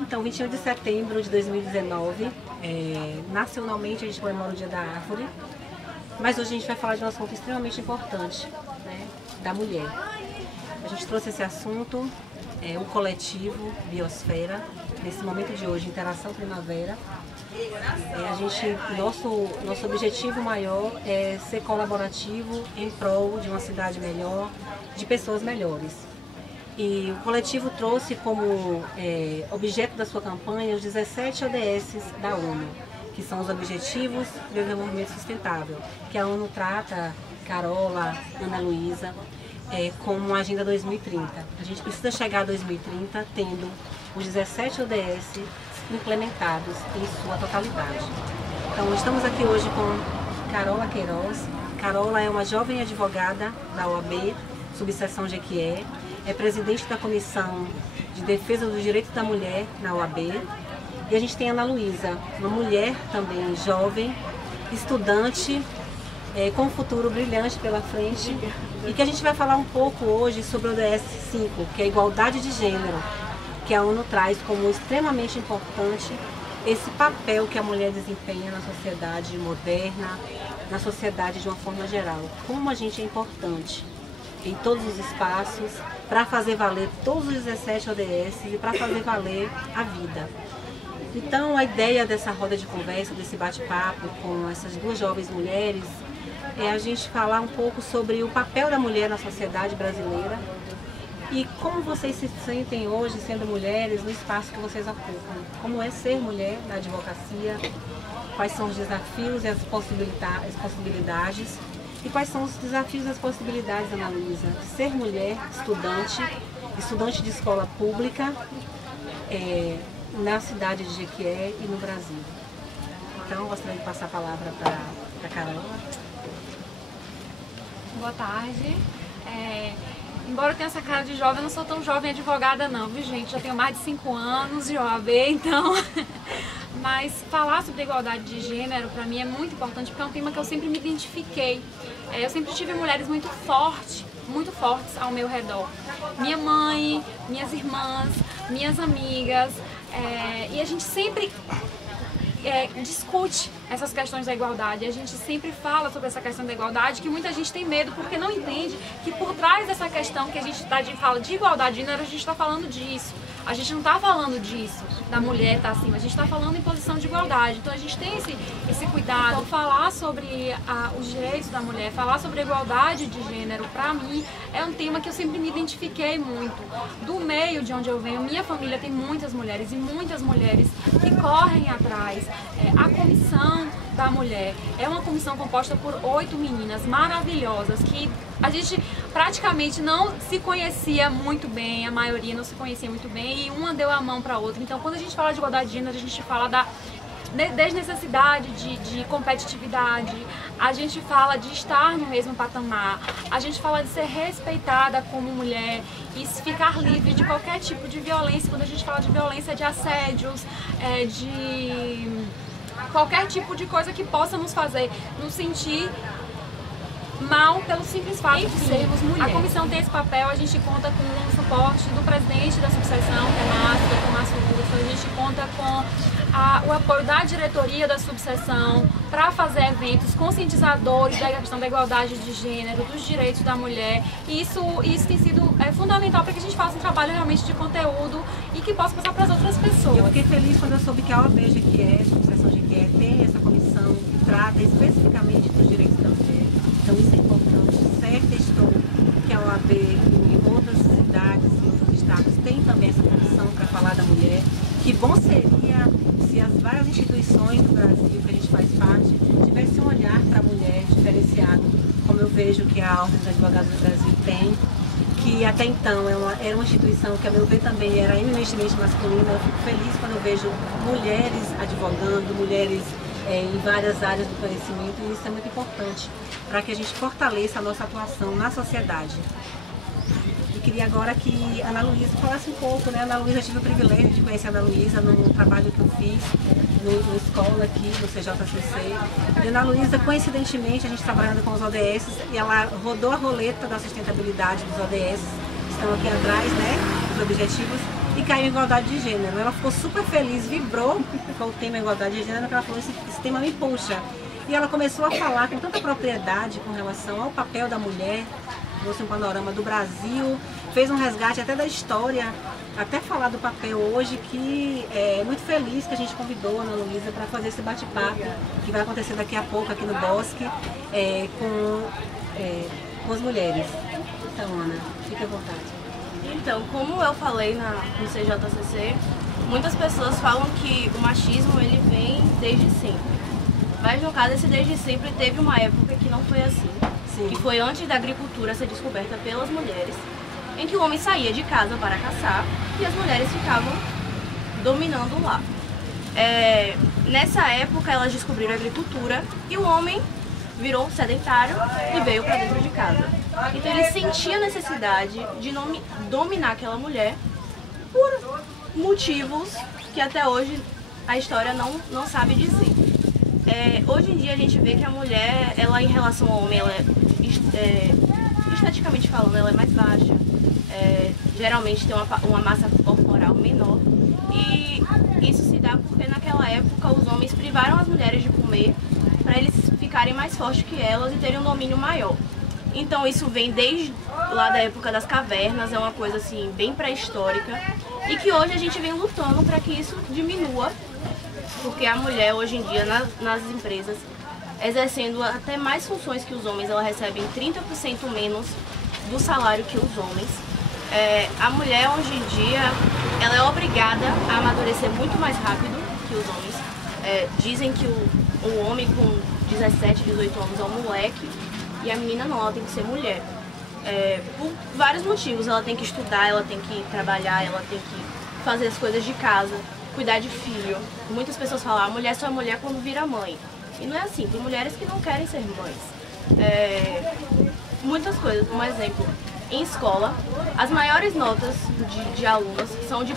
Então, 21 de setembro de 2019, nacionalmente a gente comemora o Dia da Árvore, mas hoje a gente vai falar de um assunto extremamente importante, né, da mulher. A gente trouxe esse assunto, o coletivo Biosfera, nesse momento de hoje, Interação Primavera. Nosso objetivo maior é ser colaborativo em prol de uma cidade melhor, de pessoas melhores. E o coletivo trouxe como objeto da sua campanha os 17 ODS da ONU, que são os Objetivos de Desenvolvimento Sustentável, que a ONU trata, Carola, Ana Luísa, como Agenda 2030. A gente precisa chegar a 2030 tendo os 17 ODS implementados em sua totalidade. Então, estamos aqui hoje com Carola Queiroz. Carola é uma jovem advogada da OAB, subseção Jequié, é presidente da Comissão de Defesa dos Direitos da Mulher na OAB. E a gente tem a Ana Luísa, uma mulher também jovem, estudante, com um futuro brilhante pela frente, e que a gente vai falar um pouco hoje sobre o ODS 5, que é a igualdade de gênero, que a ONU traz como extremamente importante esse papel que a mulher desempenha na sociedade moderna, na sociedade de uma forma geral. Como a gente é importante em todos os espaços para fazer valer todos os 17 ODS e para fazer valer a vida. Então, a ideia dessa roda de conversa, desse bate-papo com essas duas jovens mulheres, é a gente falar um pouco sobre o papel da mulher na sociedade brasileira e como vocês se sentem hoje sendo mulheres no espaço que vocês ocupam. Como é ser mulher na advocacia, quais são os desafios e as possibilidades e quais são os desafios e as possibilidades, Ana Luísa, de ser mulher, estudante de escola pública, na cidade de Jequié e no Brasil. Então, eu gostaria de passar a palavra para a Carola. Boa tarde. Embora eu tenha essa cara de jovem, eu não sou tão jovem advogada não, viu gente? Já tenho mais de 5 anos de OAB, então... Mas falar sobre igualdade de gênero, para mim, é muito importante, porque é um tema que eu sempre me identifiquei. Eu sempre tive mulheres muito fortes ao meu redor. Minha mãe, minhas irmãs, minhas amigas, e a gente sempre discute essas questões da igualdade, a gente sempre fala sobre essa questão da igualdade, que muita gente tem medo porque não entende que por trás dessa questão que a gente fala de igualdade de gênero, a gente está falando disso. A gente não está falando disso, da mulher estar acima, a gente está falando em posição de igualdade. Então a gente tem esse cuidado. Então, falar sobre os direitos da mulher, falar sobre a igualdade de gênero, para mim, é um tema que eu sempre me identifiquei muito. Do meio de onde eu venho, minha família tem muitas mulheres e muitas mulheres que correm atrás. A comissão da mulher é uma comissão composta por 8 meninas maravilhosas que a gente praticamente não se conhecia muito bem, a maioria não se conhecia muito bem e uma deu a mão para a outra. Então, quando a gente fala de igualdade de gênero, a gente fala da desnecessidade de competitividade, a gente fala de estar no mesmo patamar, a gente fala de ser respeitada como mulher e ficar livre de qualquer tipo de violência. Quando a gente fala de violência, de assédios, de qualquer tipo de coisa que possa nos fazer nos sentir mal pelo simples fato de sermos mulheres. A comissão tem esse papel, a gente conta com o suporte do presidente da subseção, que é o Márcio Russo, a gente conta com o apoio da diretoria da subseção para fazer eventos conscientizadores da questão da igualdade de gênero, dos direitos da mulher. E isso tem sido fundamental para que a gente faça um trabalho realmente de conteúdo e que possa passar para as outras pessoas. Eu fiquei feliz quando eu soube que a OAB Jequié, a subseção Jequié, tem essa comissão que trata especificamente dos direitos da mulher. Então isso é importante. Certo estou que a OAB em outras cidades, em outros estados, tem também essa comissão para falar da mulher. Que bom seria se as várias instituições do Brasil que a gente faz parte tivessem um olhar para a mulher diferenciado, como eu vejo que a Ordem dos Advogados do Brasil tem, que até então era uma instituição que, a meu ver, também era eminentemente masculina. Eu fico feliz quando eu vejo mulheres advogando, mulheres em várias áreas do conhecimento, e isso é muito importante para que a gente fortaleça a nossa atuação na sociedade. E queria agora que a Ana Luísa falasse um pouco, né? A Ana Luísa, eu tive o privilégio de conhecer a Ana Luísa num trabalho que eu fiz na escola aqui, no CJCC. E a Ana Luísa, coincidentemente, a gente trabalhando com os ODS, e ela rodou a roleta da sustentabilidade dos ODS, que estão aqui atrás, né? Os objetivos. e caiu em igualdade de gênero. Ela ficou super feliz, vibrou com o tema igualdade de gênero, porque ela falou, esse tema me puxa. E ela começou a falar com tanta propriedade com relação ao papel da mulher, trouxe um panorama do Brasil, fez um resgate até da história, até falar do papel hoje, que é muito feliz que a gente convidou a Ana Luísa para fazer esse bate-papo, que vai acontecer daqui a pouco aqui no Bosque, com as mulheres. Então, Ana, fique à vontade. Então, como eu falei no CJCC, muitas pessoas falam que o machismo ele vem desde sempre. Mas no caso, esse desde sempre teve uma época que não foi assim. Sim. Que foi antes da agricultura ser descoberta pelas mulheres, em que o homem saía de casa para caçar e as mulheres ficavam dominando lá. Nessa época elas descobriram a agricultura e o homem virou sedentário e veio para dentro de casa. Então ele sentia a necessidade de dominar aquela mulher por motivos que até hoje a história não sabe dizer. Hoje em dia a gente vê que a mulher, ela em relação ao homem, ela esteticamente falando, ela é mais baixa, geralmente tem uma massa corporal menor, e isso se dá porque naquela época os homens privaram as mulheres de comer para eles ficarem mais fortes que elas e terem um domínio maior. Então isso vem desde lá da época das cavernas, é uma coisa assim bem pré-histórica, e que hoje a gente vem lutando para que isso diminua, porque a mulher hoje em dia nas empresas, exercendo até mais funções que os homens, ela recebe 30% menos do salário que os homens. A mulher hoje em dia, ela é obrigada a amadurecer muito mais rápido que os homens. Dizem que um homem com 17, 18 anos é um moleque, e a menina não, ela tem que ser mulher. Por vários motivos, ela tem que estudar, ela tem que trabalhar, ela tem que fazer as coisas de casa, cuidar de filho. Muitas pessoas falam, a mulher só é mulher quando vira mãe. E não é assim, tem mulheres que não querem ser mães. Muitas coisas, um exemplo, em escola, as maiores notas de alunas são de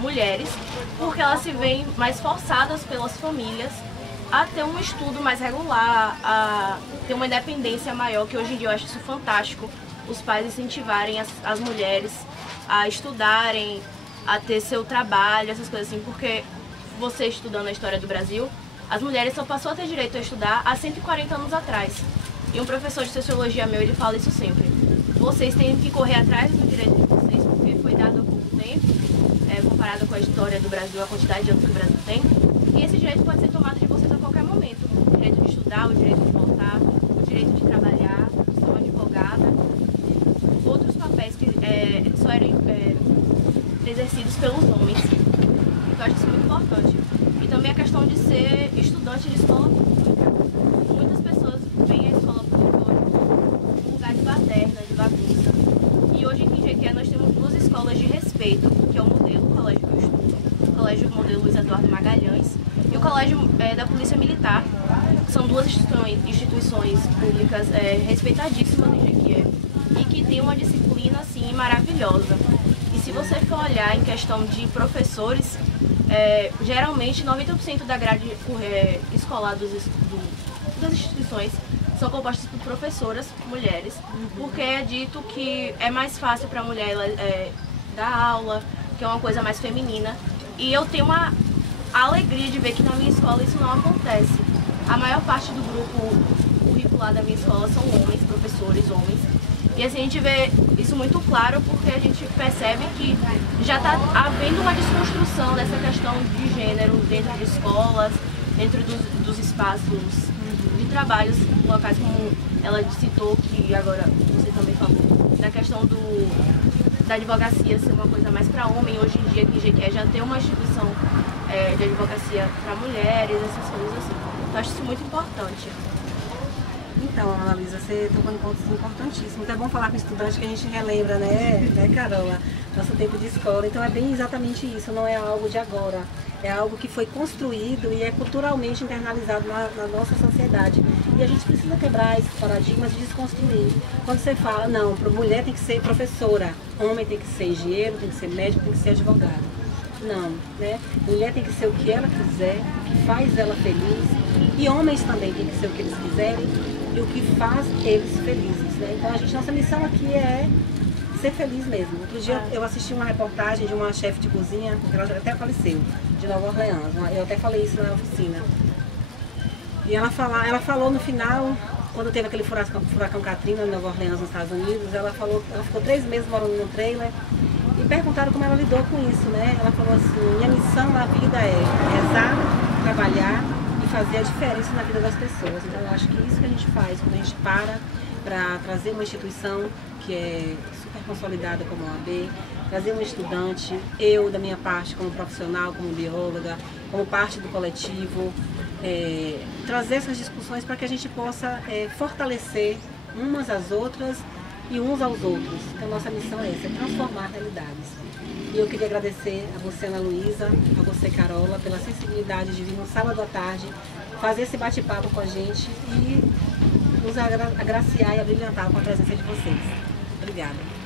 mulheres, porque elas se veem mais forçadas pelas famílias a ter um estudo mais regular, a ter uma independência maior, que hoje em dia eu acho isso fantástico, os pais incentivarem as mulheres a estudarem, a ter seu trabalho, essas coisas assim, porque você estudando a história do Brasil, as mulheres só passou a ter direito a estudar há 140 anos atrás. E um professor de sociologia meu, ele fala isso sempre. Vocês têm que correr atrás do direito de vocês, porque foi dado há pouco tempo, comparado com a história do Brasil, a quantidade de anos que o Brasil tem, e esse direito pode ser tomado de vocês a qualquer momento. O direito de estudar, o direito de votar, o direito de trabalhar, ser uma advogada, outros papéis que só eram exercidos pelos homens. Então eu acho isso muito importante. E também a questão de ser estudante de escola pública. Muitas pessoas veem a escola pública como um lugar de baderna, de bagunça. E hoje em Jequié nós temos duas escolas de respeito, que é o modelo, o colégio que eu estudo, o colégio modelo Luiz Eduardo Magalhães, e o colégio da Polícia Militar. São duas instituições públicas respeitadíssimas em Jequié e que tem uma disciplina assim maravilhosa. E se você for olhar em questão de professores, geralmente 90% da grade escolar das instituições são compostas por professoras mulheres, porque é dito que é mais fácil para a mulher dar aula, que é uma coisa mais feminina. E eu tenho uma alegria de ver que na minha escola isso não acontece. A maior parte do grupo curricular da minha escola são homens, professores homens. E assim, a gente vê isso muito claro porque a gente percebe que já está havendo uma desconstrução dessa questão de gênero dentro de escolas, dentro dos espaços de trabalhos locais, como ela citou, que agora você também falou, da questão da advocacia ser uma coisa mais para homem. Hoje em dia aqui em Jequié já tem uma instituição de advocacia para mulheres, essas coisas assim. Então eu acho isso muito importante. Então, Ana Luísa, você tocou em pontos importantíssimos. É bom falar com estudante que a gente relembra, né, Carola, nosso tempo de escola. Então é bem exatamente isso, não é algo de agora. É algo que foi construído e é culturalmente internalizado na nossa sociedade. E a gente precisa quebrar esses paradigmas e desconstruir. Quando você fala, não, mulher tem que ser professora, homem tem que ser engenheiro, tem que ser médico, tem que ser advogado. Não, né? Mulher tem que ser o que ela quiser, o que faz ela feliz. E homens também tem que ser o que eles quiserem e o que faz eles felizes, né? Então nossa missão aqui é ser feliz mesmo. Outro dia eu assisti uma reportagem de uma chefe de cozinha, ela até faleceu, de Nova Orleans. Eu até falei isso na oficina. E ela falou no final, quando teve aquele furacão Katrina em Nova Orleans, nos Estados Unidos, ela ficou 3 meses morando no trailer e perguntaram como ela lidou com isso, né? Ela falou assim, minha missão na vida é rezar, trabalhar e fazer a diferença na vida das pessoas. Então eu acho que isso que a gente faz, quando a gente para trazer uma instituição que é super consolidada como a OAB, trazer um estudante, eu da minha parte como profissional, como bióloga, como parte do coletivo, trazer essas discussões para que a gente possa fortalecer umas às outras e uns aos outros. Então nossa missão é essa, é transformar realidades. E eu queria agradecer a você, Ana Luísa, a você, Carola, pela sensibilidade de vir no sábado à tarde, fazer esse bate-papo com a gente e nos agraciar e abrilhantar com a presença de vocês. Obrigada.